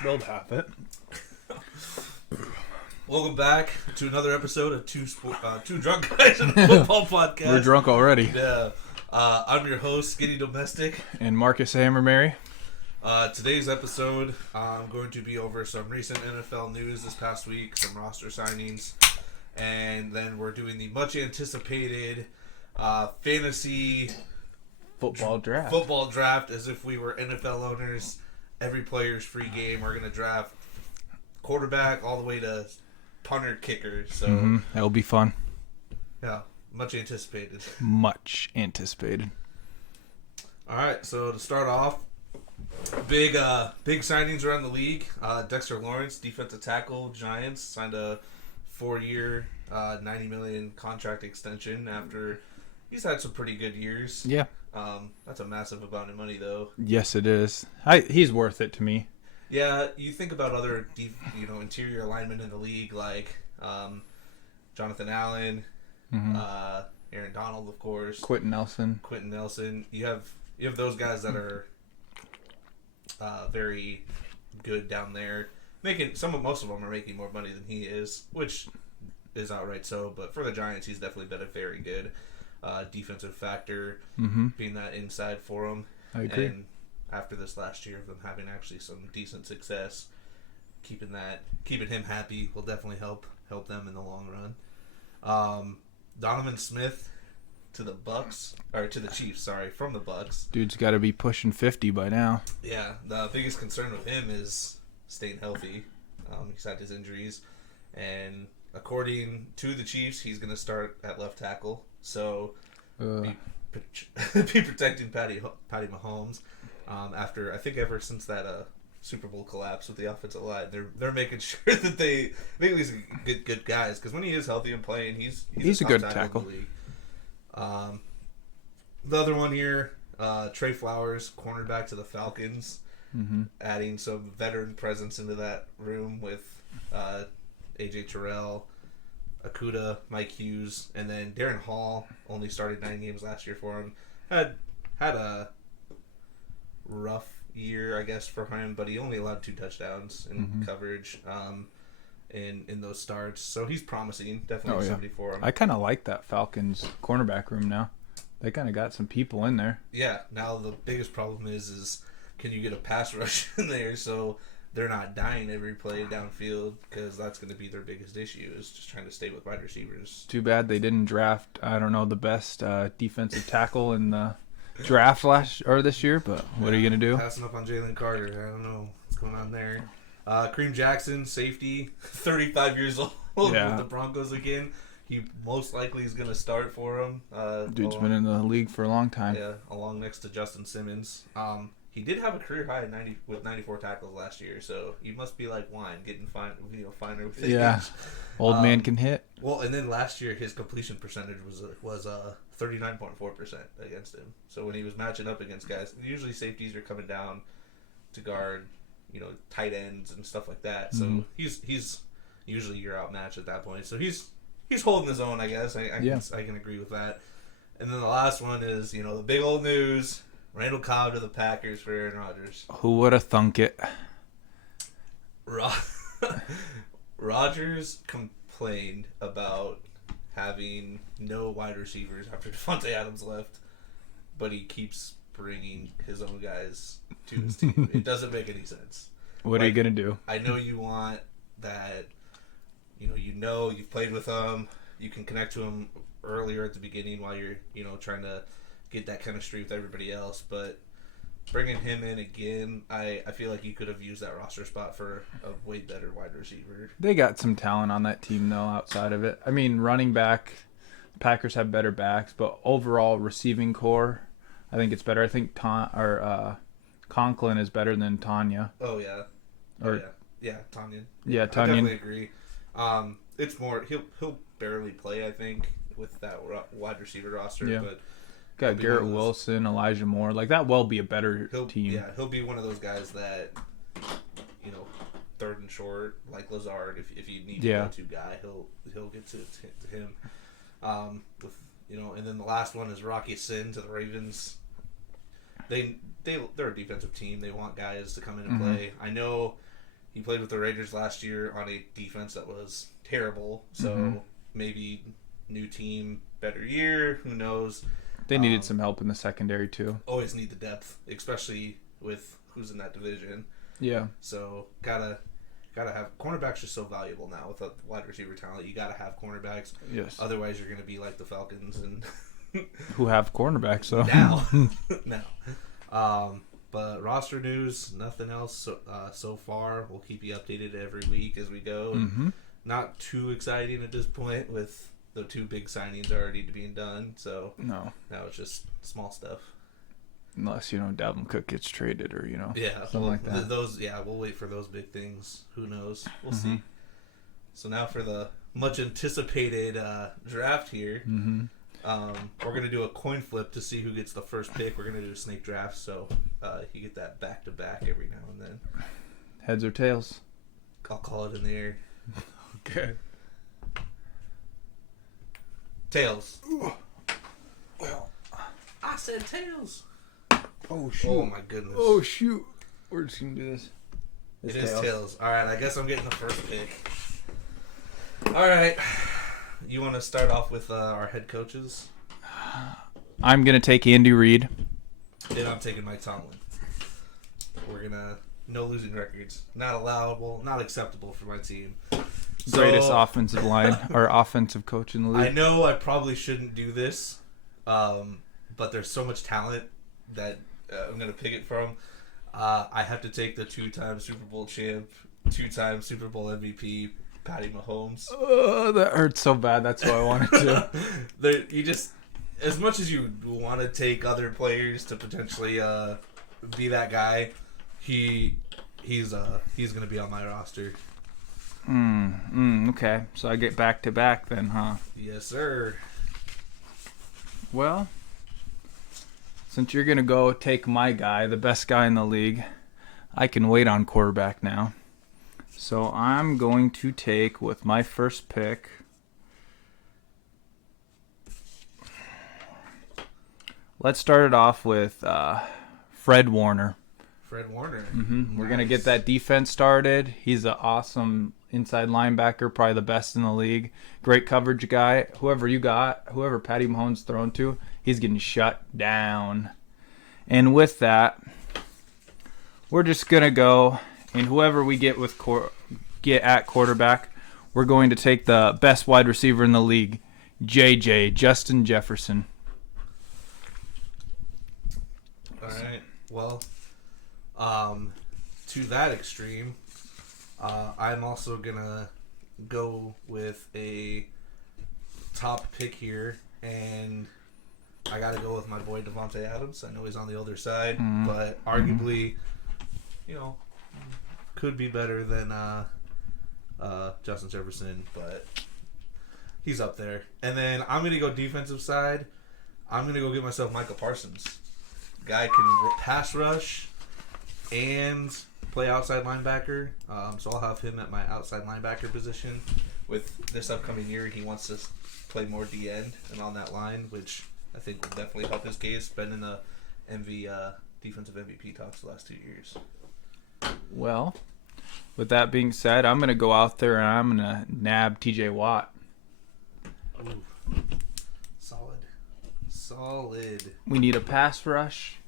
spilled half it. Welcome back to another episode of Two Drunk Guys in a Football Podcast. We're drunk already. Yeah. I'm your host, Skinny Domestic. And Marcus Hammermary. Today's episode, I'm going to be over some recent NFL news this past week, some roster signings, and then we're doing the much anticipated fantasy Football draft as if we were NFL owners. Every player's free game. We're going to draft quarterback all the way to punter, kicker. So That'll be fun. Yeah, much anticipated. Much anticipated. All right, so to start off, big signings around the league. Dexter Lawrence, defensive tackle, Giants, signed a 4-year, $90 million contract extension after he's had some pretty good years. Yeah. That's a massive amount of money, though. Yes, it is. He's worth it to me. Yeah, you think about other interior linemen in the league like Jonathan Allen, Aaron Donald, of course, Quentin Nelson. You have those guys that are very good down there. Most of them are making more money than he is, which is outright so. But for the Giants, he's definitely been a very good defensive factor, being that inside for him. I agree. And after this last year of them having actually some decent success, keeping him happy will definitely help them in the long run. Donovan Smith to the Chiefs, from the Bucks. Dude's got to be pushing 50 by now. Yeah, the biggest concern with him is staying healthy. He's had his injuries, and according to the Chiefs, he's going to start at left tackle. So be protecting Patty Mahomes. Ever since that Super Bowl collapse with the offensive line, they're making sure that they make these good guys, because when he is healthy and playing, he's a good tackle. In the league. The other one here, Trey Flowers, cornerback to the Falcons, adding some veteran presence into that room with AJ Terrell, Okudah, Mike Hughes, and then Darren Hall only started 9 games last year for him. Had a rough year, I guess, for him, but he only allowed 2 touchdowns in coverage in those starts. So he's promising. Definitely somebody for him. I kind of like that Falcons cornerback room now. They kind of got some people in there. Yeah. Now the biggest problem is can you get a pass rush in there so they're not dying every play downfield, because that's going to be their biggest issue, is just trying to stay with wide receivers. Too bad they didn't draft, the best defensive tackle in the draft this year, but what are you going to do? Passing up on Jalen Carter. I don't know what's going on there. Kareem Jackson, safety, 35 years old with the Broncos again. He most likely is going to start for him. Dude's been in the league for a long time. Yeah, along next to Justin Simmons. He did have a career high with 94 tackles last year, so he must be like wine, getting finer with age. Yeah, old man can hit. Well, and then last year his completion percentage was 39.4% against him. So when he was matching up against guys, usually safeties are coming down to guard, tight ends and stuff like that. So he's usually you're outmatched at that point. So he's holding his own, I guess. I can agree with that. And then the last one is the big old news. Randall Cobb to the Packers for Aaron Rodgers. Who would have thunk it? Rodgers complained about having no wide receivers after Devontae Adams left, but he keeps bringing his own guys to his team. It doesn't make any sense. What are you going to do? I know you want that, you've played with him, you can connect to him earlier at the beginning while you're, trying to get that chemistry with everybody else, but bringing him in again, I feel like you could have used that roster spot for a way better wide receiver. They got some talent on that team, though, outside of it. I mean, running back, Packers have better backs, but overall receiving core, I think it's better. I think Conklin is better than Tanya. Oh, yeah. Yeah, Tanya. Yeah, Tanya. I definitely agree. It's more, he'll barely play, I think, with that wide receiver roster, but got Garrett Wilson, Elijah Moore. Like, that will be a better team. Yeah, he'll be one of those guys that, third and short, like Lazard, if you need a go-to guy, he'll get to him. And then the last one is Rocky Sin to the Ravens. They're a defensive team. They want guys to come in and play. I know he played with the Raiders last year on a defense that was terrible. So maybe new team, better year. Who knows? They needed some help in the secondary too. Always need the depth, especially with who's in that division. Yeah. So gotta have cornerbacks are so valuable now with a wide receiver talent. You gotta have cornerbacks. Yes. Otherwise, you're gonna be like the Falcons and who have cornerbacks. So now. But roster news, nothing else so far. We'll keep you updated every week as we go. Not too exciting at this point with the 2 big signings already being done. So no, now it's just small stuff. Unless Dalvin Cook gets traded or something like that. We'll wait for those big things. Who knows? We'll see. So now for the much anticipated draft here. We're gonna do a coin flip to see who gets the first pick. We're gonna do a snake draft, so you get that back to back every now and then. Heads or tails? I'll call it in the air. Okay. Tails. Well, I said tails. Oh shoot! Oh my goodness! Oh shoot! We're just gonna do this. It is tails. All right, I guess I'm getting the first pick. All right. You want to start off with our head coaches? I'm going to take Andy Reid. Then I'm taking Mike Tomlin. We're going to... No losing records. Not allowable. Not acceptable for my team. Greatest offensive line or offensive coach in the league. I know I probably shouldn't do this, but there's so much talent that I'm going to pick it from. I have to take the 2-time Super Bowl champ, 2-time Super Bowl MVP, Patty Mahomes. Oh, that hurts so bad. That's why I wanted to. You just, as much as you want to take other players to potentially be that guy, he's gonna be on my roster. Okay, so I get back to back then, huh? Yes, sir. Well, since you're gonna go take my guy, the best guy in the league, I can wait on quarterback now. So I'm going to take with my first pick. Let's start it off with Fred Warner. Fred Warner. Nice. We're going to get that defense started. He's an awesome inside linebacker, probably the best in the league. Great coverage guy. Whoever Patty Mahomes thrown to, he's getting shut down. And with that, we're just going to go... And whoever we get at quarterback, we're going to take the best wide receiver in the league, Justin Jefferson. All right. Well, to that extreme, I'm also gonna go with a top pick here, and I gotta go with my boy Devontae Adams. I know he's on the older side, but arguably, could be better than Justin Jefferson, but he's up there. And then I'm going to go defensive side. I'm going to go get myself Micah Parsons. Guy can pass rush and play outside linebacker. So I'll have him at my outside linebacker position. With this upcoming year, he wants to play more D-end and on that line, which I think will definitely help his case. Been in the defensive MVP talks the last 2 years. Well, with that being said, I'm going to go out there and I'm going to nab TJ Watt. Ooh. Solid. We need a pass rush.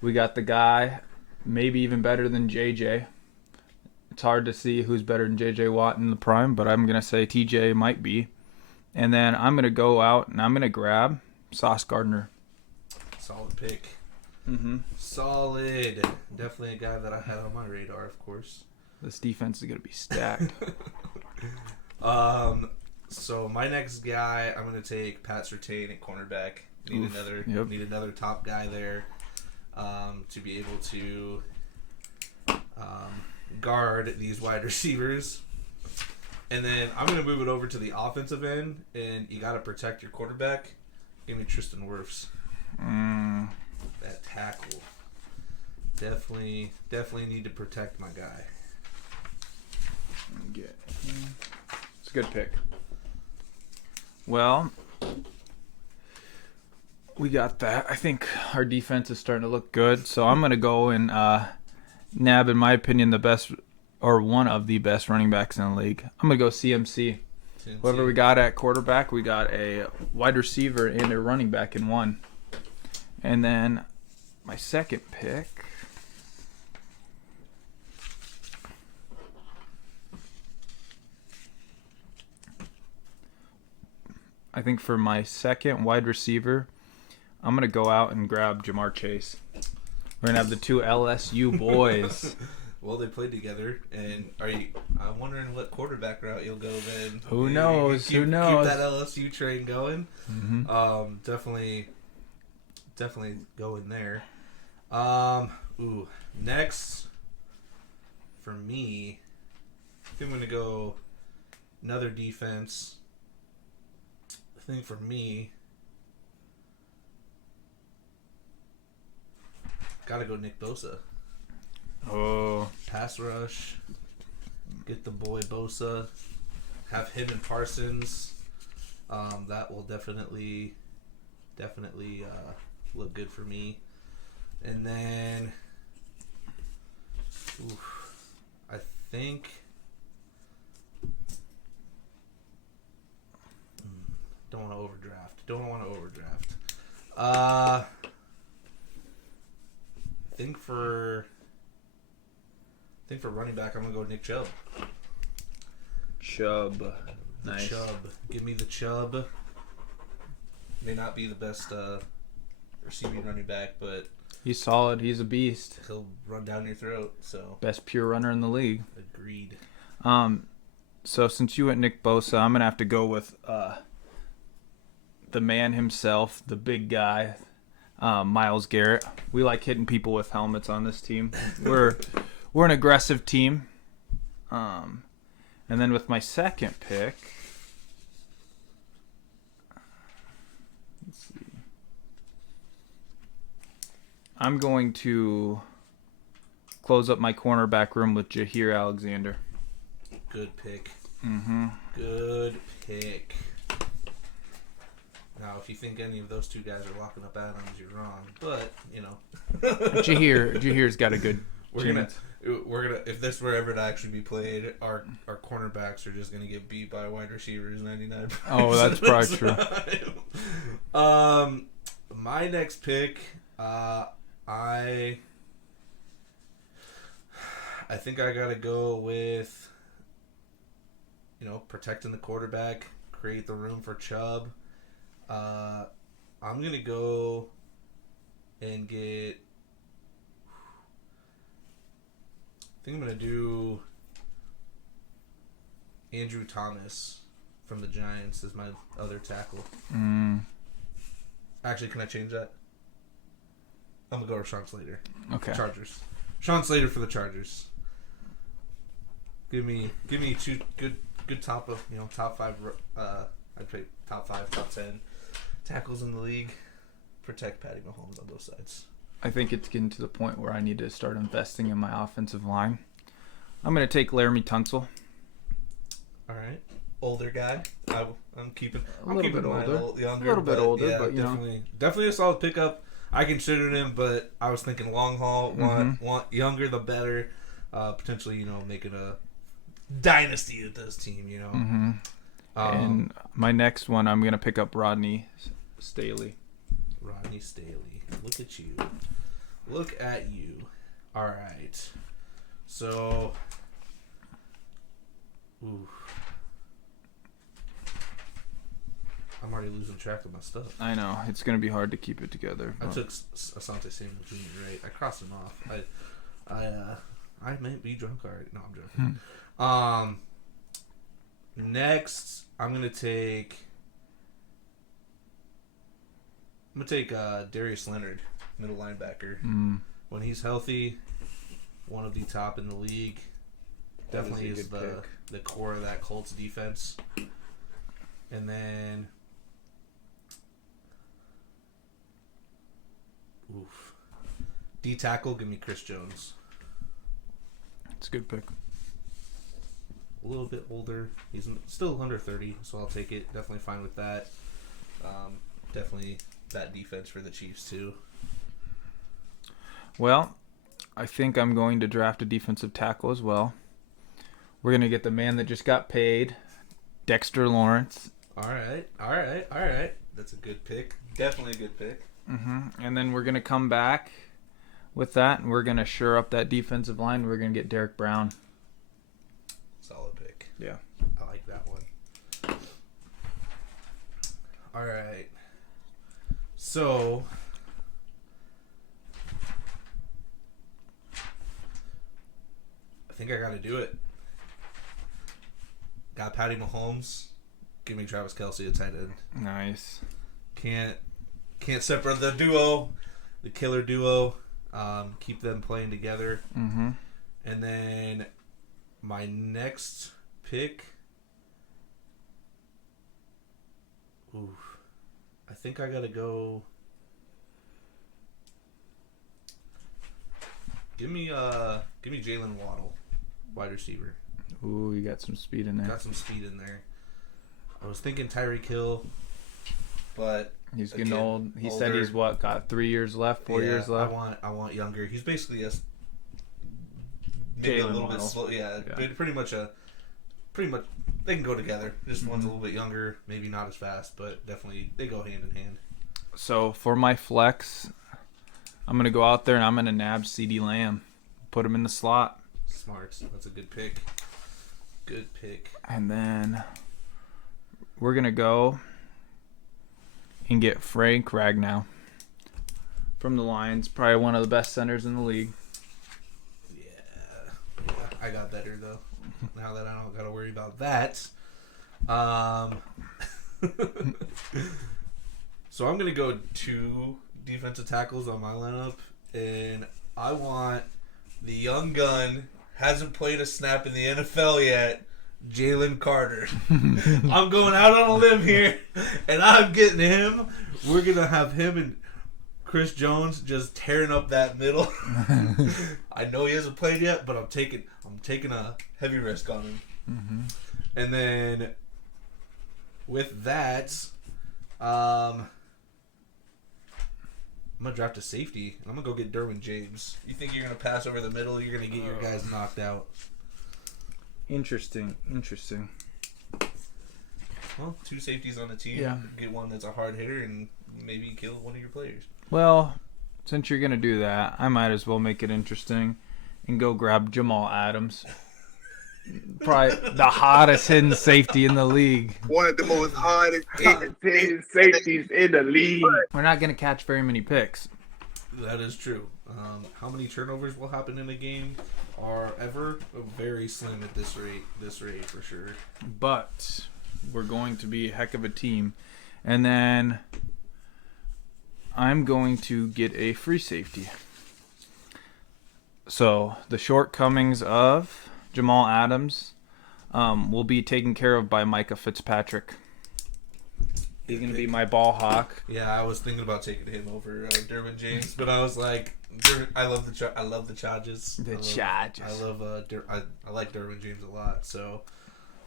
We got the guy, maybe even better than JJ. It's hard to see who's better than JJ Watt in the prime, but I'm going to say TJ might be. And then I'm going to go out and I'm going to grab Sauce Gardner. Solid pick. Solid. Definitely a guy that I had on my radar, of course. This defense is going to be stacked. So my next guy, I'm going to take Pat Surtain at cornerback. Need another top guy there to be able to guard these wide receivers. And then I'm going to move it over to the offensive end, and you got to protect your quarterback. Give me Tristan Wirfs. That tackle. Definitely need to protect my guy. It's a good pick. Well, we got that. I think our defense is starting to look good, so I'm going to go and nab, in my opinion, the best or one of the best running backs in the league. I'm going to go CMC. Whoever we got at quarterback, we got a wide receiver and a running back in one. And then my second pick, I think for my second wide receiver, I'm going to go out and grab Jamar Chase. We're going to have the two LSU boys. Well, they played together, and I'm wondering what quarterback route you'll go then. Who knows? Keep that LSU train going. Mm-hmm. Definitely going there. Next for me, I think I'm gonna go another defense. I think for me, gotta go Nick Bosa. Oh. Pass rush. Get the boy Bosa. Have him and Parsons. That will definitely look good for me. And then, I think. Don't want to overdraft. I think for running back, I'm gonna go Nick Chubb. Nice. Chubb. Give me the Chubb. May not be the best receiving running back, but He's solid. He's a beast. he'll run down your throat. So Best pure runner in the league. agreed. So since you went Nick Bosa, I'm gonna have to go with the man himself, the big guy, Myles Garrett. We like hitting people with helmets on this team. We're an aggressive team. And then with my second pick, let's see. I'm going to close up my cornerback room with Jaheir Alexander. Good pick. Mm-hmm. Good pick. Now, if you think any of those two guys are locking up Adams, you're wrong. But Jaheir's got a good chance. We're gonna if this were ever to actually be played, our cornerbacks are just gonna get beat by wide receivers 99%. Oh, that's probably true. My next pick, I think I gotta go with protecting the quarterback, create the room for Chubb. I'm gonna go and get. I think I'm going to do Andrew Thomas from the Giants as my other tackle. Actually, can I change that? I'm going to go with Sean Slater. Okay. Chargers. Sean Slater for the Chargers. Give me two good top 5, I'd say top 5, top 10 tackles in the league. Protect Patty Mahomes on both sides. I think it's getting to the point where I need to start investing in my offensive line. I'm going to take Laramie Tunsil. All right. Older guy. I'm keeping a little bit older. Younger, a little bit older, yeah, but definitely a solid pickup. I considered him, but I was thinking long haul. Want younger the better. Potentially, making a dynasty with this team. Mm-hmm. And my next one, I'm going to pick up Rodney Staley. Rodney Staley. Look at you. Look at you. All right. So, I'm already losing track of my stuff. I know. It's going to be hard to keep it together. I took Asante Samuel Jr., right? I crossed him off. I might be drunk already. No, I'm joking. Next, I'm going to take Darius Leonard, middle linebacker. When he's healthy, one of the top in the league. Definitely is the core of that Colts defense. And then, D tackle, give me Chris Jones. It's a good pick. A little bit older. He's still under 30, so I'll take it. Definitely fine with that. Definitely that defense for the Chiefs too. Well, I think I'm going to draft a defensive tackle as well. We're going to get the man that just got paid, Dexter Lawrence. All right. That's a good pick. Definitely a good pick. And then we're going to come back with that, and we're going to shore up that defensive line. We're going to get Derek Brown. Solid pick. Yeah. I like that one. All right. So, I think I got to do it. Got Patty Mahomes. Give me Travis Kelce at tight end. Nice. Can't separate the duo, the killer duo. Keep them playing together. Mm-hmm. And then my next pick. Ooh, I think I gotta go. Give me Jalen Waddle, wide receiver. Ooh, you got some speed in there. Got some speed in there. I was thinking Tyreek Hill, but He's getting again, old. He older. said he's got 3 years left, 4 years left. I want younger. He's basically maybe Jalen a little Waddle. bit slow. Yeah, Yeah. pretty much they can go together. Just one's a little bit younger, maybe not as fast, but definitely they go hand in hand. So for my flex, I'm going to go out there and I'm going to nab CeeDee Lamb. Put him in the slot. Smart. That's a good pick. Good pick. And then we're going to go and get Frank Ragnow from the Lions. Probably one of the best centers in the league. Yeah. I got better, though. Now that I don't got to worry about that. So I'm going to go 2 defensive tackles on my lineup. And I want the young gun, hasn't played a snap in the NFL yet, Jalen Carter. I'm going out on a limb here, and I'm getting him. We're going to have him and Chris Jones just tearing up that middle. I know he hasn't played yet, but I'm taking a heavy risk on him. Mm-hmm. And then with that, I'm gonna draft a safety. I'm gonna go get Derwin James. You think you're gonna pass over the middle? You're gonna get your guys knocked out. Interesting. Well, 2 safeties on the team. Yeah. Get one that's a hard hitter and maybe kill one of your players. Well, since you're going to do that, I might as well make it interesting and go grab Jamal Adams. Probably the hottest hidden safety in the league. One of the most hardest Hidden safeties in the league. We're not going to catch very many picks. That is true. How many turnovers will happen in a game are ever very slim at this rate for sure. But we're going to be a heck of a team. And then I'm going to get a free safety. So the shortcomings of Jamal Adams will be taken care of by Micah Fitzpatrick. He's going to be my ball hawk. Yeah, I was thinking about taking him over Derwin James, but I was like, I love the Chargers. I like Derwin James a lot, so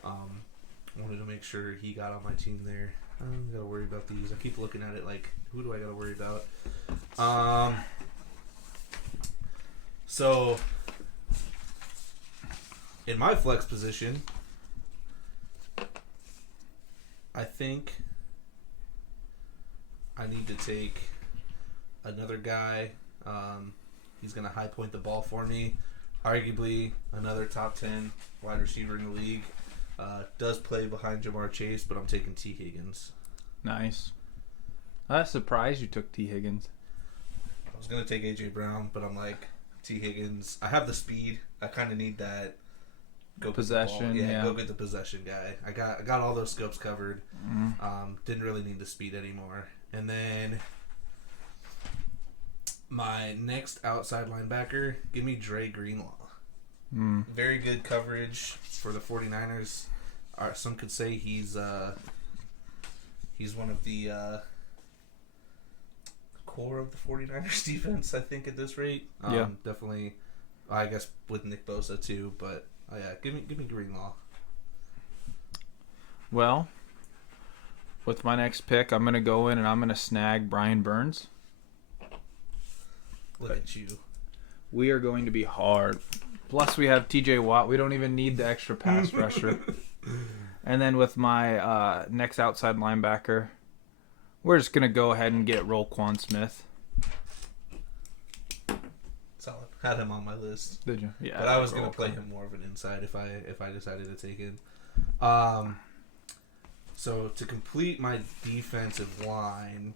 wanted to make sure he got on my team there. I don't gotta worry about these. I keep looking at it like, who do I gotta worry about? So in my flex position, I think I need to take another guy. He's going to high point the ball for me. Arguably another top 10 wide receiver in the league. Does play behind Jamar Chase, but I'm taking T. Higgins. Nice. I'm surprised you took T. Higgins. I was going to take A.J. Brown, but I'm like, T. Higgins. I have the speed. I kind of need that. Go Possession, yeah. Go get the possession guy. I got all those scopes covered. Mm-hmm. Didn't really need the speed anymore. And then my next outside linebacker, give me Dre Greenlaw. Very good coverage for the 49ers. Some could say he's one of the core of the 49ers defense, I think, at this rate. Yeah. Definitely, I guess, with Nick Bosa, too. But, yeah, give me Greenlaw. Well, with my next pick, I'm going to go in and I'm going to snag Brian Burns. Look at you. We are going to be hard Plus, we have T.J. Watt. We don't even need the extra pass rusher. And then with my next outside linebacker, we're just gonna go ahead and get Roquan Smith. Solid. Had him on my list. Did you? Yeah. But I was gonna play him more of an inside if I decided to take him. So to complete my defensive line,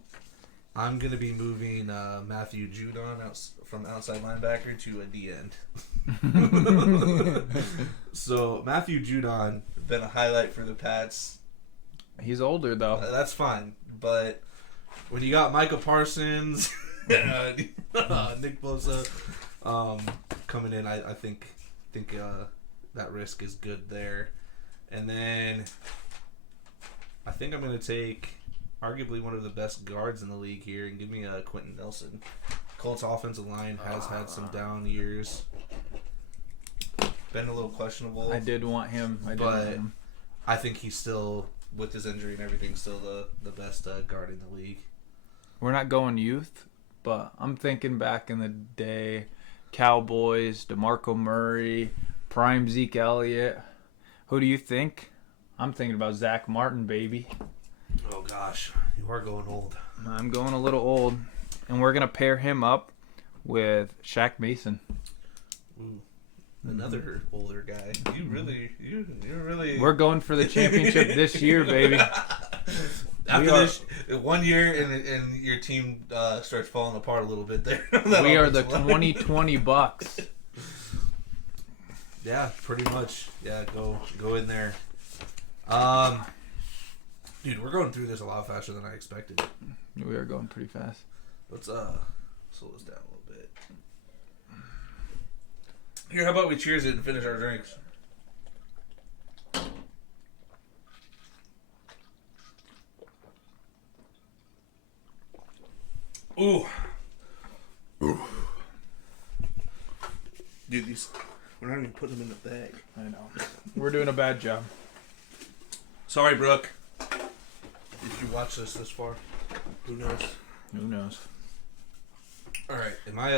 I'm gonna be moving Matthew Judon from outside linebacker to a D end. So Matthew Judon been a highlight for the Pats. He's older though. That's fine, but when you got Micah Parsons, Nick Bosa coming in, I think that risk is good there. And then I think I'm going to take arguably one of the best guards in the league here and give me Quentin Nelson. Colts offensive line has had some down years. Been a little questionable. I did want him. But I think he's still, with his injury and everything, still the best guard in the league. We're not going youth, but I'm thinking back in the day, Cowboys, DeMarco Murray, prime Zeke Elliott. Who do you think? I'm thinking about Zach Martin, baby. Oh, gosh. You are going old. I'm going a little old. And we're going to pair him up with Shaq Mason. Ooh. Another older guy. You're really. We're going for the championship this year, baby. After this 1 year and your team starts falling apart a little bit there. We are the 2020 Bucks. Yeah, pretty much. Yeah, go in there. Dude, we're going through this a lot faster than I expected. We are going pretty fast. Let's slow this down a little bit. Here, how about we cheers it and finish our drinks? Ooh. Dude, we're not even putting them in the bag. I know. We're doing a bad job. Sorry, Brooke. If you watch this far, who knows? Who knows? All right, am I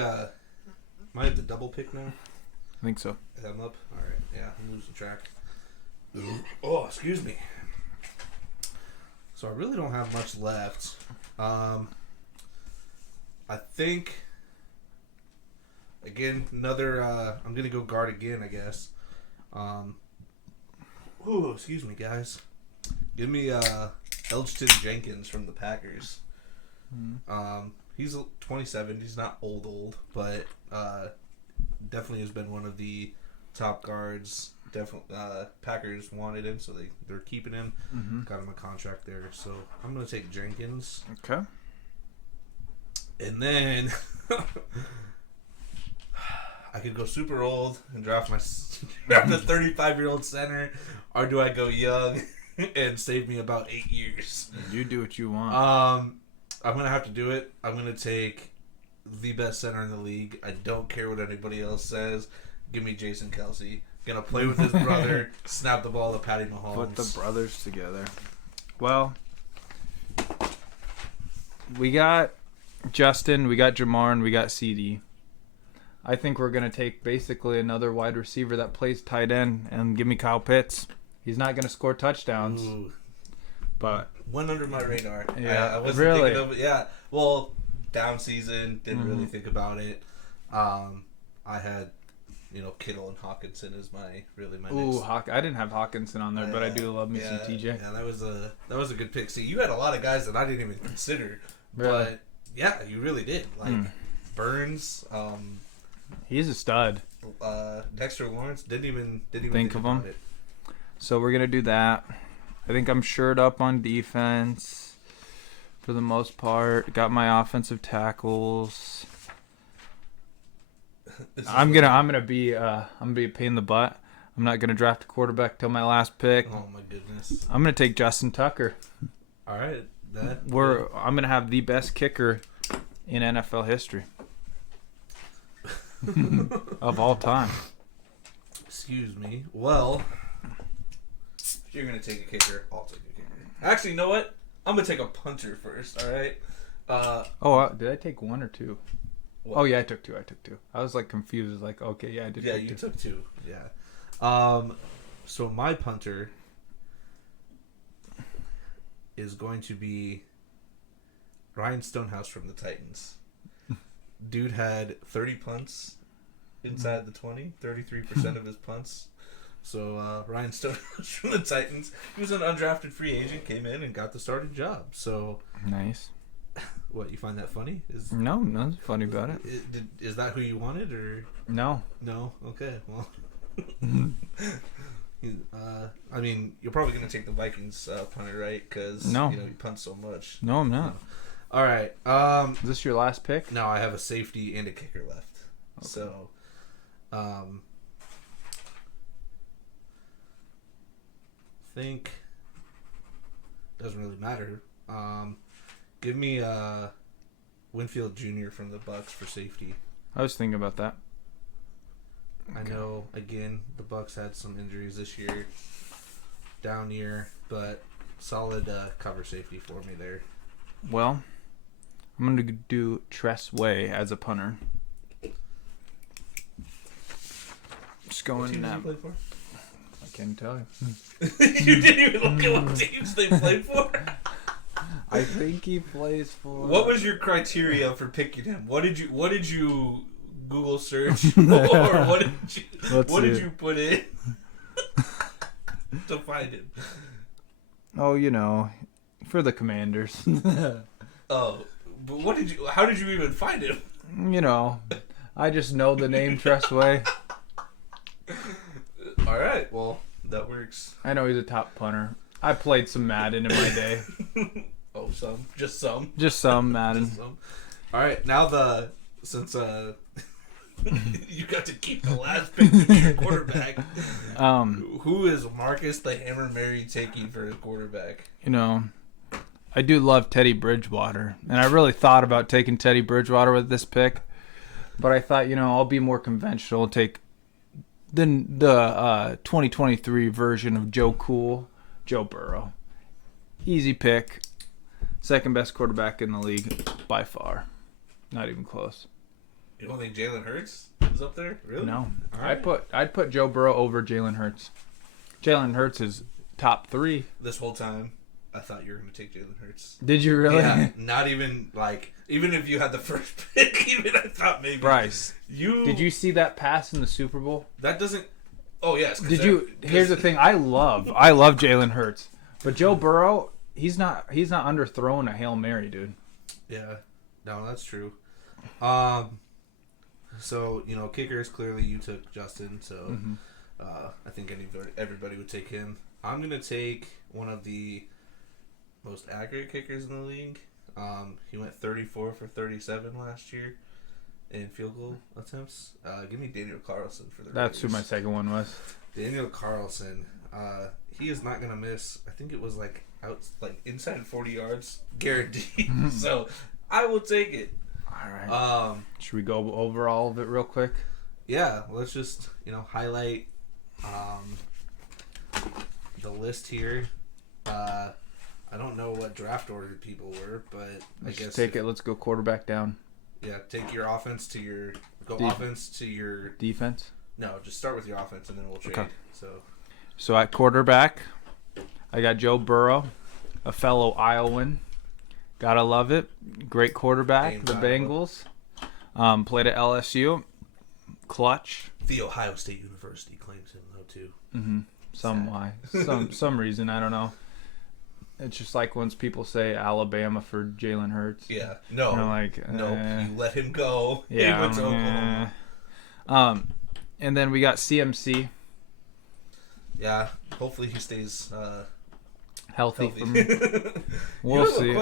at the double pick now? I think so. I'm up. All right, yeah, I'm losing track. Oh, excuse me. So I really don't have much left. I think again another. I'm gonna go guard again, I guess. Oh, excuse me, guys. Give me Elgton Jenkins from the Packers. Mm-hmm. He's 27. He's not old, but definitely has been one of the top guards. Definitely, Packers wanted him, so they're keeping him. Mm-hmm. Got him a contract there, so I'm gonna take Jenkins. Okay. And then I could go super old and draft the 35-year-old center, or do I go young and save me about 8 years? You do what you want. I'm gonna have to do it. I'm gonna take the best center in the league. I don't care what anybody else says. Give me Jason Kelce. Gonna play with his brother. Snap the ball to Patty Mahomes. Put the brothers together. Well, we got Justin, we got Jamar, and we got CD. I think we're going to take basically another wide receiver that plays tight end and give me Kyle Pitts. He's not going to score touchdowns. Ooh. But went under my radar. Yeah, I wasn't really? thinking of it. Yeah. Well, down season, didn't really think about it. I had, Kittle and Hawkinson as my Ooh, next. I didn't have Hawkinson on there, but I do love me some TJ. Yeah, that was a good pick. See, you had a lot of guys that I didn't even consider. Really? But yeah, you really did. Like Burns, He's a stud. Dexter Lawrence didn't even Think of him. about it. So we're going to do that. I think I'm shored up on defense for the most part. Got my offensive tackles. I'm gonna be a pain in the butt. I'm not gonna draft a quarterback till my last pick. Oh my goodness! I'm gonna take Justin Tucker. All right, I'm gonna have the best kicker in NFL history of all time. Excuse me. Well, if you're gonna take a kicker, I'll take a kicker. Actually, you know what? I'm gonna take a punter first. All right. Did I take one or two? Oh yeah, I took two. I was like confused. Like, okay, yeah, I did. Yeah, take you two. took two. Yeah. So my punter is going to be Ryan Stonehouse from the Titans. Dude had 30 punts inside the 20, 33% of his punts. So Ryan Stonehouse from the Titans, he was an undrafted free agent, came in and got the starting job. So Nice. what, you find that funny? No, nothing funny about it. Is that who you wanted or No. no? Okay, well. I mean, you're probably going to take the Vikings punter, right? Because No. he punts so much. No, I'm not. All right. Is this your last pick? Now I have a safety and a kicker left. Okay. So, think doesn't really matter. Give me Winfield Jr. from the Bucks for safety. I was thinking about that. I know, again, the Bucks had some injuries this year, down year, but solid cover safety for me there. Well, I'm going to do Tress Way as a punter. Just What going team does he now. play for? I can't tell you. You didn't even look at what teams they played for? I think he plays for... What was your criteria for picking him? What did you Google search or what did you put in to find him? Oh, for the Commanders. Oh, but how did you even find him? I just know the name Tress Way. All right, well, that works. I know he's a top punter. I played some Madden in my day. Oh, just some. Just some Madden. Just some. All right, now since you got to keep the last pick to your quarterback. Who is Marcus the Hammer Mary taking for his quarterback? I do love Teddy Bridgewater, and I really thought about taking Teddy Bridgewater with this pick, but I thought, I'll be more conventional, take the 2023 version of Joe Burrow. Easy pick. Second best quarterback in the league by far. Not even close. You don't think Jalen Hurts is up there? Really? No. All right. I'd put Joe Burrow over Jalen Hurts. Jalen Hurts is top 3. This whole time, I thought you were going to take Jalen Hurts. Did you really? Yeah, not even even if you had the first pick, I thought maybe. Bryce, Did did you see that pass in the Super Bowl? That doesn't. Oh yes. Here's the thing. I love Jalen Hurts, but Joe Burrow, he's not underthrowing a Hail Mary, dude. Yeah, no, that's true. So kickers, clearly you took Justin, so I think everybody would take him. I'm gonna take one of the most accurate kickers in the league. He went 34 for 37 last year in field goal attempts. Give me Daniel Carlson for the That's who Raiders. my second one was. Daniel Carlson. He is not gonna miss. I think it was inside 40 yards guaranteed. So I will take it. All right. Should we go over all of it real quick? Yeah, let's just highlight the list here. I don't know what draft order people were, but Let's I guess take it. Let's go quarterback down. Yeah, take your offense to your offense to your Defense. no. Just start with your offense and then we'll trade. Okay. So at quarterback, I got Joe Burrow, a fellow Iowan. Gotta love it. Great quarterback. Named The Iowa. Bengals. Played at LSU. Clutch. the Ohio State University claims him though too. Some reason, I don't know. It's just like once people say Alabama for Jalen Hurts. Yeah. No. You let him go. Yeah. He went to Oklahoma. And then we got CMC. Yeah. Hopefully he stays Healthy. healthy. For me. We'll see.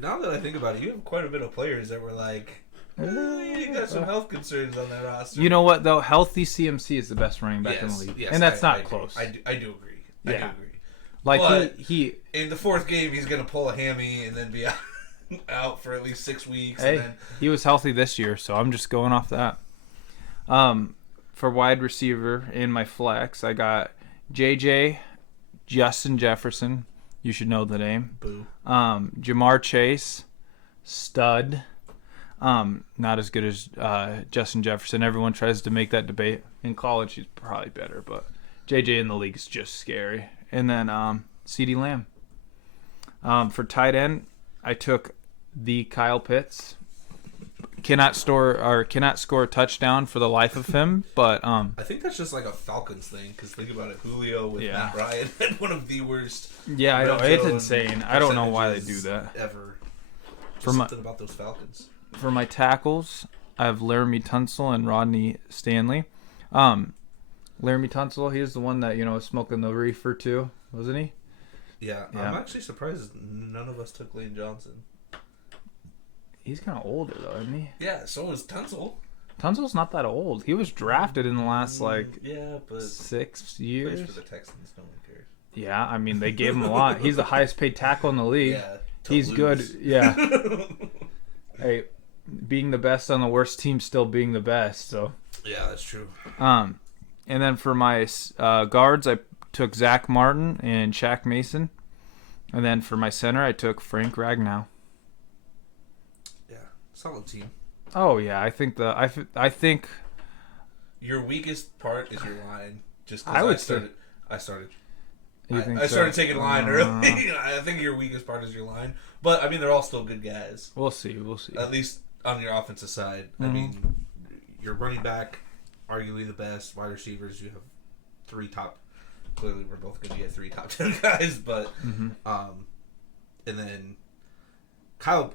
Now that I think about it, you have quite a bit of players that were like, you got some health concerns on that roster. You know what, though? Healthy CMC is the best running back in the league. Yes, and that's not I close. I do agree. I do agree. Like, But he in the fourth game, he's going to pull a hammy and then be out for at least 6 weeks. Hey, and then, he was healthy this year, so I'm just going off that. For wide receiver in my flex, I got JJ, Justin Jefferson. You should know the name. boo. Jamar Chase, stud. Not as good as Justin Jefferson. Everyone tries to make that debate. In college, he's probably better, but JJ in the league is just scary. And then CeeDee Lamb. For tight end, I took the Kyle Pitts. Cannot score a touchdown for the life of him, but I think that's just like a Falcons thing. Because think about it, Julio with Matt Ryan had one of the worst. Yeah, I know it's insane. I don't know why they do that ever. Just For something about those Falcons. For my tackles, I have Laramie Tunsil and Rodney Stanley. Laramie Tunsil, he is the one that was smoking the reefer too, wasn't he? Yeah, I'm actually surprised none of us took Lane Johnson. He's kind of older though, isn't he? Yeah, so is Tunsil. Tunsil's not that old. He was drafted in the last but 6 years. plays for the Texans. No one cares. Yeah, I mean they gave him a lot. He's the highest paid tackle in the league. Yeah, he's good. Yeah. Hey, being the best on the worst team, still being the best. So. Yeah, that's true. And then for my guards, I took Zach Martin and Shaq Mason. And then for my center, I took Frank Ragnow. Yeah, solid team. Oh yeah, I think I think your weakest part is your line. Just I because would I started. You think I so? started taking line early. I think your weakest part is your line, but I mean they're all still good guys. We'll see. At least on your offensive side. I mean, your running back, arguably the best. Wide receivers, you have 3 top. Clearly, we're both going to get 3 top 10 guys, but and then Kyle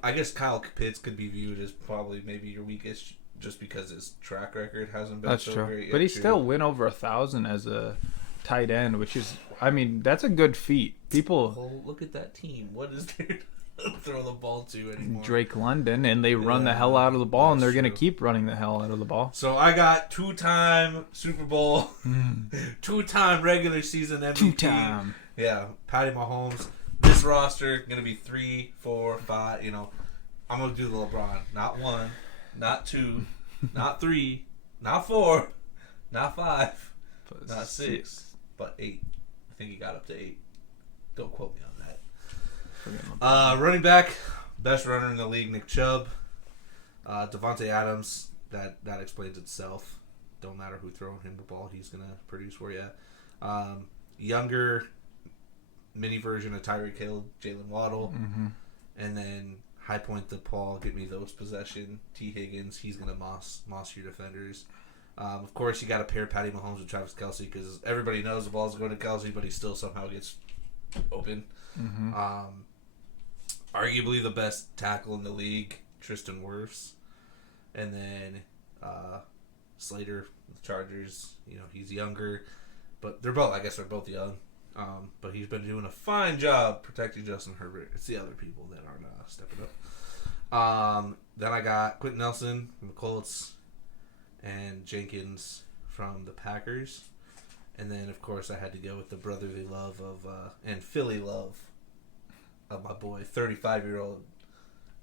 Pitts could be viewed as probably maybe your weakest, just because his track record hasn't been so great yet. But he still went over 1,000 as a tight end, which is, I mean, that's a good feat. People look at that team. What is there to throw the ball to anymore? Drake London, and they run the hell out of the ball, and they're going to keep running the hell out of the ball. So I got 2-time Super Bowl, 2-time regular season MVP. 2-time. Yeah, Patty Mahomes. This roster gonna be 3, 4, 5. I'm gonna do the LeBron. Not 1, not 2, not 3, not 4, not 5, not 6, but 8. I think he got up to 8. Don't quote me on that. Running back, best runner in the league, Nick Chubb. Devontae Adams. That explains itself. Don't matter who throwing him the ball, he's gonna produce for you. Younger. Mini version of Tyreek Hill, Jalen Waddle, and then high point to Paul. Get me those possession. T. Higgins, he's gonna moss your defenders. Of course, you got to pair Patty Mahomes with Travis Kelce because everybody knows the ball's going to Kelce, but he still somehow gets open. Arguably the best tackle in the league, Tristan Wirfs, and then Slater with the Chargers. He's younger, but they're both young. But he's been doing a fine job protecting Justin Herbert. It's the other people that aren't stepping up. Then I got Quentin Nelson from the Colts and Jenkins from the Packers. And then, of course, I had to go with the brotherly love and Philly love of my boy, 35-year-old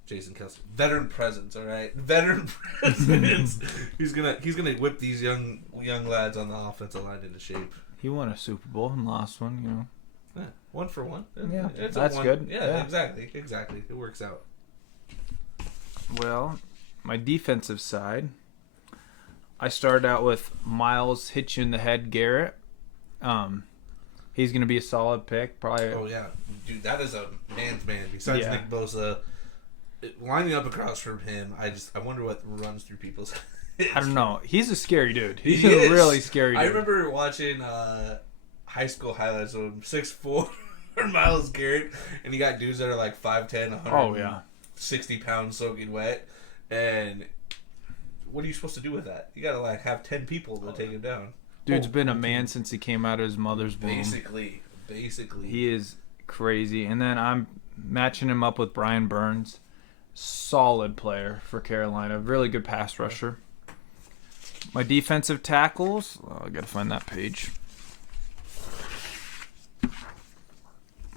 Jason Kelce. Veteran presence, all right? Veteran presence. He's gonna whip these young lads on the offensive line into shape. He won a Super Bowl and lost one, Yeah, 1 for 1. Yeah, it's that's good. Yeah, exactly. It works out. Well, my defensive side, I started out with Miles Hitch in the Head Garrett. He's going to be a solid pick, probably. Oh yeah, dude, that is a man's man. Besides Nick Bosa, lining up across from him, I wonder what runs through people's heads. I don't know. He's a scary dude. He's a really scary dude. I remember watching high school highlights of him, 6'4", Miles Garrett, and you got dudes that are like 5'10", 160 pounds soaking wet, and what are you supposed to do with that? You gotta have 10 people to take him down. Dude's been a man since he came out of his mother's womb. Basically. He is crazy. And then I'm matching him up with Brian Burns. Solid player for Carolina. Really good pass rusher. My defensive tackles, I got to find that page.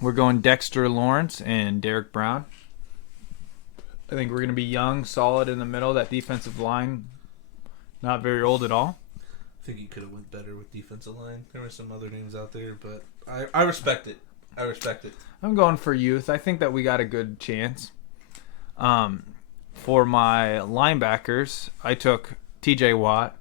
We're going Dexter Lawrence and Derek Brown. I think we're going to be young, solid in the middle. That defensive line, not very old at all. I think he could have went better with defensive line. There were some other names out there, but I respect it. I'm going for youth. I think that we got a good chance. for my linebackers, I took T.J. Watt.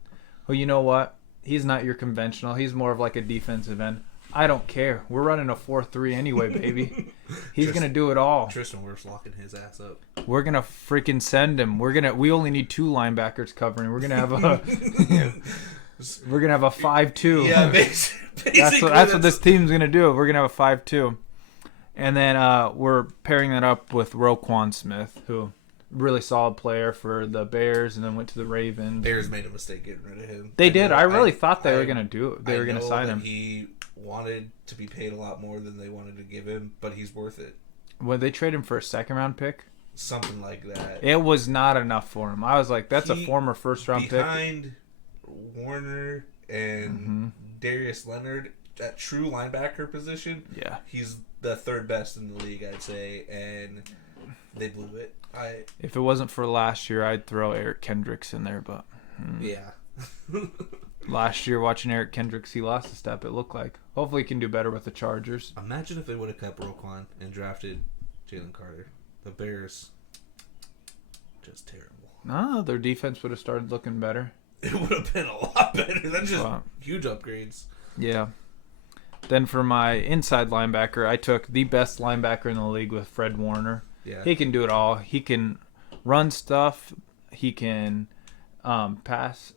Well, you know what? He's not your conventional. He's more of like a defensive end. I don't care. We're running a 4-3 anyway, baby. He's going to do it all. Tristan Wirfs locking his ass up. We're going to freaking send him. We only need 2 linebackers covering. We're going to have a we're going to have a 5-2. Yeah, basically. That's what this team's going to do. We're going to have a 5-2. And then we're pairing that up with Roquan Smith, who really solid player for the Bears, and then went to the Ravens. Bears made a mistake getting rid of him. They did. I really thought they were going to do it. They were going to sign him. He wanted to be paid a lot more than they wanted to give him, but he's worth it. Would they trade him for a second-round pick? Something like that. It was not enough for him. I was like, that's a former first-round pick. Behind Warner and Darius Leonard, that true linebacker position, yeah, he's the third best in the league, I'd say, and they blew it. If it wasn't for last year, I'd throw Eric Kendricks in there, but yeah. Last year, watching Eric Kendricks, he lost a step, it looked like. Hopefully he can do better with the Chargers. Imagine if they would have kept Roquan and drafted Jalen Carter. The Bears, just terrible. No, their defense would have started looking better. It would have been a lot better. That's just huge upgrades. Yeah. Then for my inside linebacker, I took the best linebacker in the league with Fred Warner. Yeah. He can do it all. He can run stuff. He can pass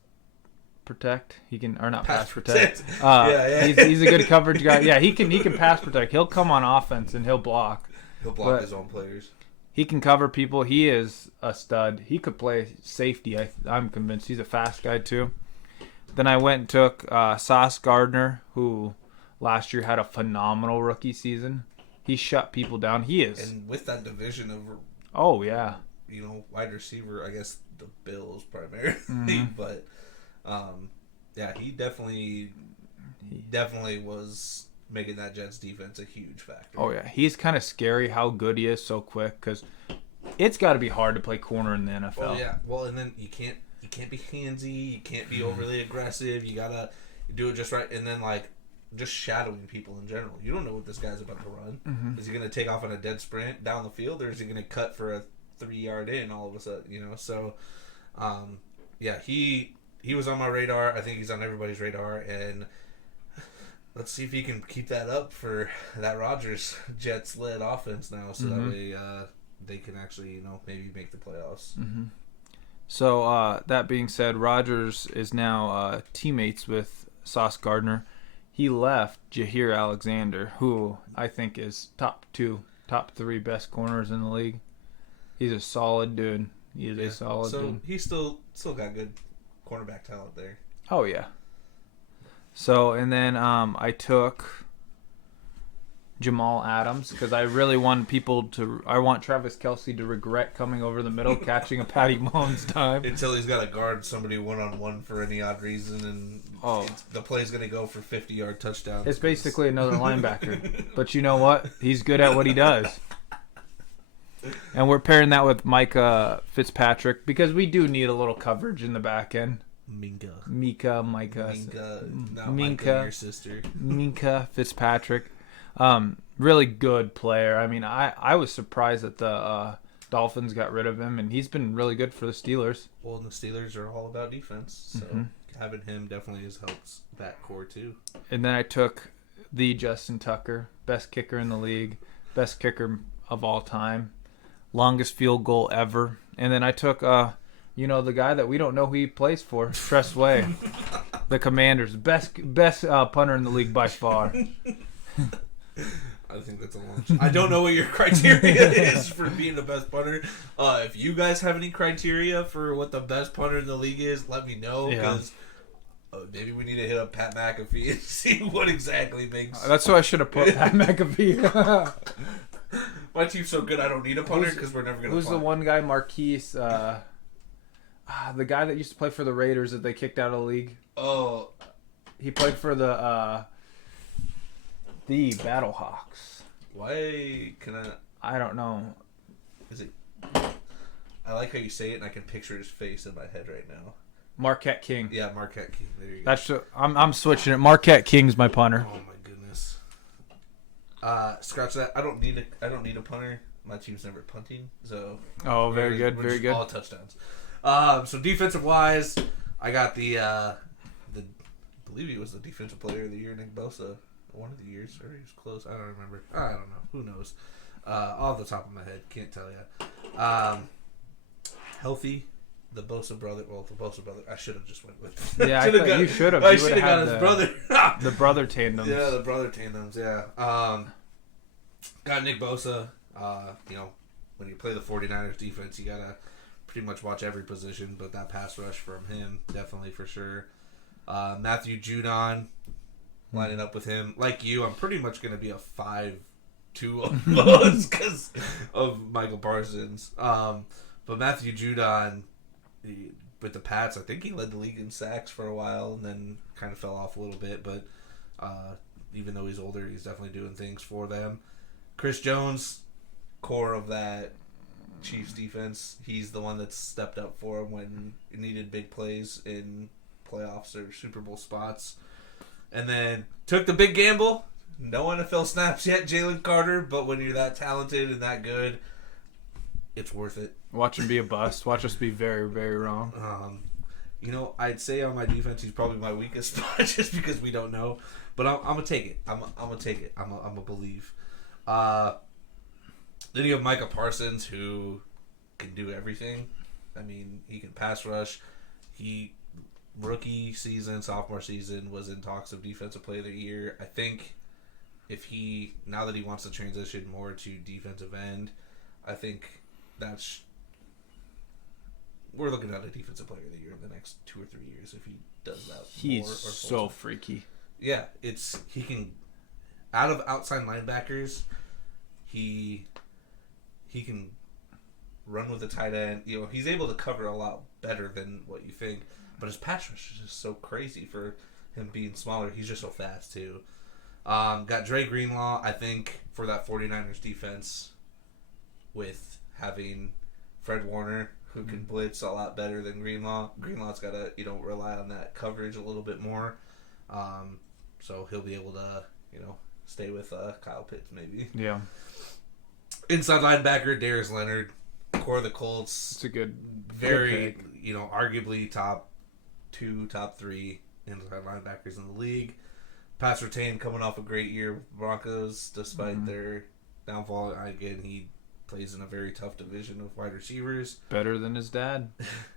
protect. He can, or not pass protect. He's a good coverage guy. Yeah, he can pass protect. He'll come on offense and he'll block. He'll block his own players. He can cover people. He is a stud. He could play safety. I'm convinced. He's a fast guy too. Then I went and took Sauce Gardner, who last year had a phenomenal rookie season. He shut people down. He is. And with that division of, yeah, wide receiver, I guess the Bills primarily, but yeah, he definitely was making that Jets defense a huge factor. Oh yeah, he's kind of scary how good he is so quick, because it's got to be hard to play corner in the NFL. Well, yeah. Well, and then you can't be handsy. You can't be overly aggressive. You gotta do it just right, and then just shadowing people in general. You don't know what this guy's about to run. Is he going to take off on a dead sprint down the field, or is he going to cut for a 3-yard in all of a sudden? So, yeah, he was on my radar. I think he's on everybody's radar, and let's see if he can keep that up for that Rodgers Jets-led offense now, so that way they can actually, maybe make the playoffs. So, that being said, Rodgers is now teammates with Sauce Gardner. He left Jair Alexander, who I think is top 3 best corners in the league. He's a solid dude. He is a solid dude. So he's still got good cornerback talent there. Oh, yeah. So, and then I took Jamal Adams because I really want I want Travis Kelce to regret coming over the middle, catching a Patty Mahomes time. Until he's got to guard somebody one-on-one for any odd reason, and the play's going to go for 50-yard touchdowns. It's basically another linebacker. But you know what? He's good at what he does. And we're pairing that with Micah Fitzpatrick because we do need a little coverage in the back end. Minka, your sister. Minka Fitzpatrick. Really good player. I mean, I was surprised that the Dolphins got rid of him, and he's been really good for the Steelers. Well, the Steelers are all about defense, so having him definitely helps that core too. And then I took the Justin Tucker, best kicker in the league, best kicker of all time, longest field goal ever. And then I took the guy that we don't know who he plays for, Tress Way, the Commanders, best punter in the league by far. I think that's a launch. I don't know what your criteria is for being the best punter. If you guys have any criteria for what the best punter in the league is, let me know, because maybe we need to hit up Pat McAfee and see what exactly makes... That's what I should have put, Pat McAfee. My team's so good I don't need a punter because we're never going to Who's the one guy, Marquise? The guy that used to play for the Raiders that they kicked out of the league. Oh. He played for the Battlehawks. Why can I don't know. Is it... I like how you say it, and I can picture his face in my head right now. Marquette King. Yeah, Marquette King. There you go. I'm switching it. Marquette King's my punter. Oh my goodness. Scratch that. I don't need a punter. my team's never punting, so Oh, very good, we're very just good. all touchdowns. So defensive wise, I got the I believe he was the defensive player of the year, Nick Bosa, one of the years, or he was close. I don't remember. I don't know. Who knows? Off the top of my head, can't tell you. Healthy. The Bosa brother. Well, the Bosa brother. I should have just went with. Yeah, I thought you should have. I You should would've have got had his brother. The brother tandems. Yeah, the brother tandems. Yeah. Got Nick Bosa. When you play the 49ers defense, you gotta pretty much watch every position, but that pass rush from him, definitely for sure. Matthew Judon, lining up with him. Like you, I'm pretty much gonna be a 5-2 almost because of Michael Parsons. But Matthew Judon, with the Pats, I think he led the league in sacks for a while and then kind of fell off a little bit. But even though he's older, he's definitely doing things for them. Chris Jones, core of that Chiefs defense. He's the one that's stepped up for him when it needed big plays in playoffs or Super Bowl spots. And then took the big gamble. No NFL snaps yet, Jalen Carter, but when you're that talented and that good, it's worth it. Watch him be a bust. Watch us be very, very wrong. I'd say on my defense, he's probably my weakest spot just because we don't know. But I'm going to take it. I'm going to take it. I'm going to believe. Then you have Micah Parsons, who can do everything. I mean, he can pass rush. He, rookie season, sophomore season, was in talks of Defensive Player of the Year. I think if now that he wants to transition more to defensive end, I think we're looking at a Defensive Player of the Year in the next 2 or 3 years if he does that. He's more or so freaky. Yeah, he can, out of outside linebackers, he can run with the tight end. He's able to cover a lot better than what you think. But his pass rush is just so crazy for him being smaller. He's just so fast, too. Got Dre Greenlaw, I think, for that 49ers defense with having Fred Warner, who can blitz a lot better than Greenlaw. Greenlaw's got to, rely on that coverage a little bit more. So he'll be able to, stay with Kyle Pitts, maybe. Yeah. Inside linebacker, Darius Leonard, core of the Colts. It's a good Very, pick. Arguably top 2, top 3 inside linebackers in the league. Pass retain coming off a great year with Broncos, despite their downfall. Again, he plays in a very tough division of wide receivers. Better than his dad.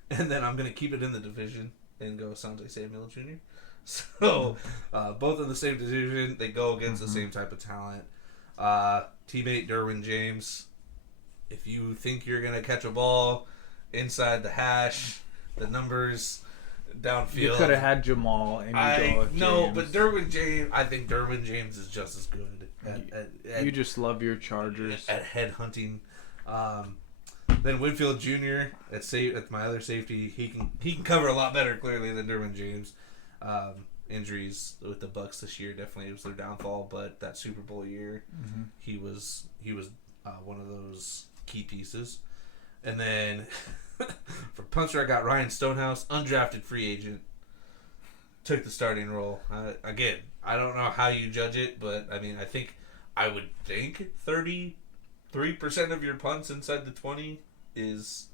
And then I'm going to keep it in the division and go Sanjay Samuel Jr. So, both in the same division, they go against the same type of talent. Teammate Derwin James, if you think you're going to catch a ball inside the hash, the numbers downfield. You could have had Jamal and you go with James. But I think Derwin James is just as good you just love your Chargers. At head hunting. Then Winfield Jr. at my other safety, he can cover a lot better clearly than Derwin James. Injuries with the Bucks this year definitely was their downfall, but that Super Bowl year, he was one of those key pieces. And then for puncher, I got Ryan Stonehouse, undrafted free agent, took the starting role. Again, I don't know how you judge it, but I would think 33% of your punts inside the 20 is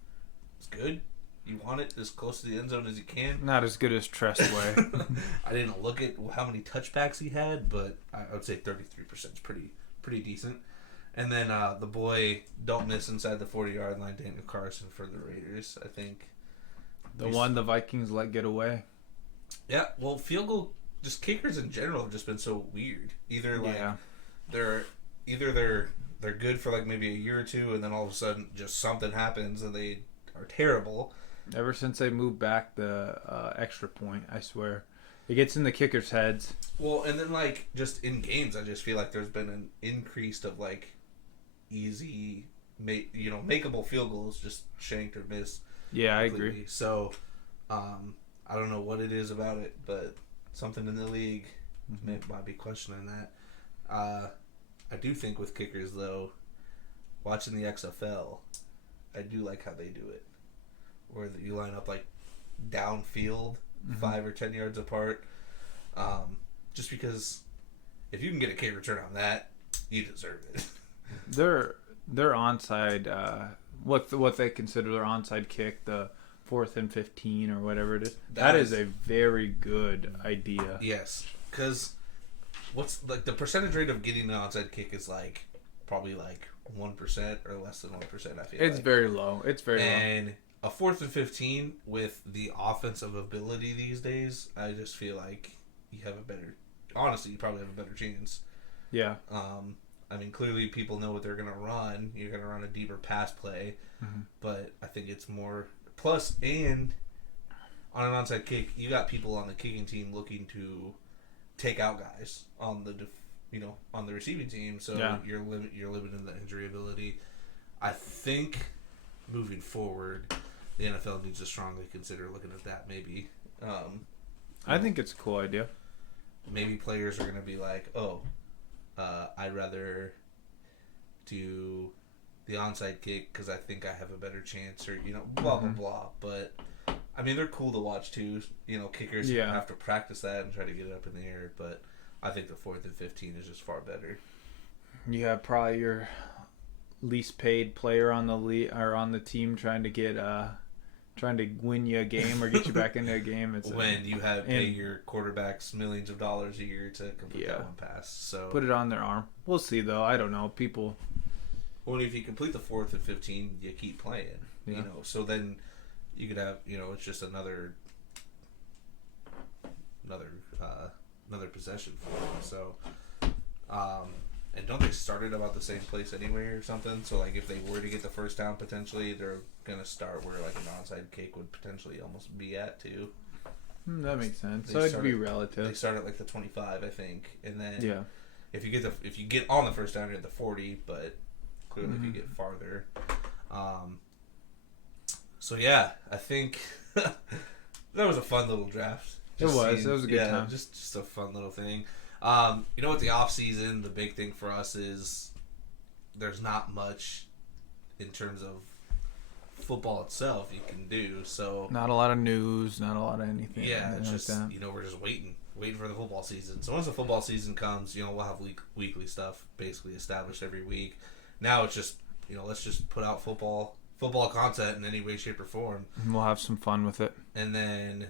good. You want it as close to the end zone as you can. Not as good as Trestway. I didn't look at how many touchbacks he had, but I would say 33% is pretty decent. And then the boy don't miss inside the 40-yard line, Daniel Carson for the Raiders. I think the one the Vikings let get away. Yeah, well, field goal, just kickers in general have just been so weird. Either they're good for like maybe a year or two, and then all of a sudden just something happens and they are terrible. Ever since they moved back the extra point, I swear. It gets in the kickers' heads. Well, and then like just in games, I just feel like there's been an increase of like easy, makeable field goals just shanked or missed. Yeah, completely. I agree. So, I don't know what it is about it, but something in the league might be questioning that. I do think with kickers though, watching the XFL, I do like how they do it, where you line up like downfield, 5 or 10 yards apart. Just because if you can get a kick return on that, you deserve it. their onside, what they consider their onside kick, the 4th and 15 or whatever it is. That is a very good idea. Yes, because what's like the percentage rate of getting an onside kick is like probably like 1% or less than 1%. I feel it's like. very low. It's very low. And a 4th and 15 with the offensive ability these days, I just feel like you have a better. Honestly, you probably have a better chance. Yeah. I mean, clearly people know what they're going to run. You're going to run a deeper pass play, but I think it's more plus. And on an onside kick, you got people on the kicking team looking to take out guys on the on the receiving team. So you're limiting the injury ability. I think moving forward, the NFL needs to strongly consider looking at that. Maybe. I think it's a cool idea. Maybe players are going to be like, oh. I'd rather do the onside kick because I think I have a better chance, or blah blah blah. But I mean, they're cool to watch too. Kickers have to practice that and try to get it up in the air. But I think the 4th and 15 is just far better. You have probably your least paid player on the team trying to win you a game or get you back into a game. When you pay your quarterbacks millions of dollars a year to complete that one pass. So put it on their arm. We'll see though. I don't know. People. Well, if you complete the 4th and 15, you keep playing. Yeah. So then you could have it's just another possession for them. So and don't they start at about the same place anyway or something? So like if they were to get the first down, potentially they're gonna start where like an onside kick would potentially almost be at too. That makes sense. So it'd be relative. They start at like the 25, I think, and then if you get on the first down, you're at the 40, but clearly if you get farther. So yeah, I think that was a fun little draft. It was a good time. Just a fun little thing. With the off season, the big thing for us is there's not much in terms of football itself you can do. So not a lot of news, not a lot of anything. Yeah, it's just we're just waiting for the football season. So once the football season comes, we'll have weekly stuff basically established every week. Now it's just let's just put out football content in any way, shape, or form. And we'll have some fun with it. And then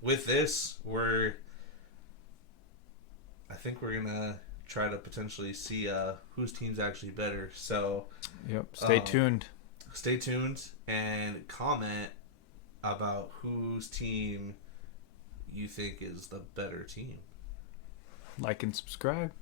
with this, I think we're gonna try to potentially see whose team's actually better. So, stay tuned. Stay tuned and comment about whose team you think is the better team. Like and subscribe.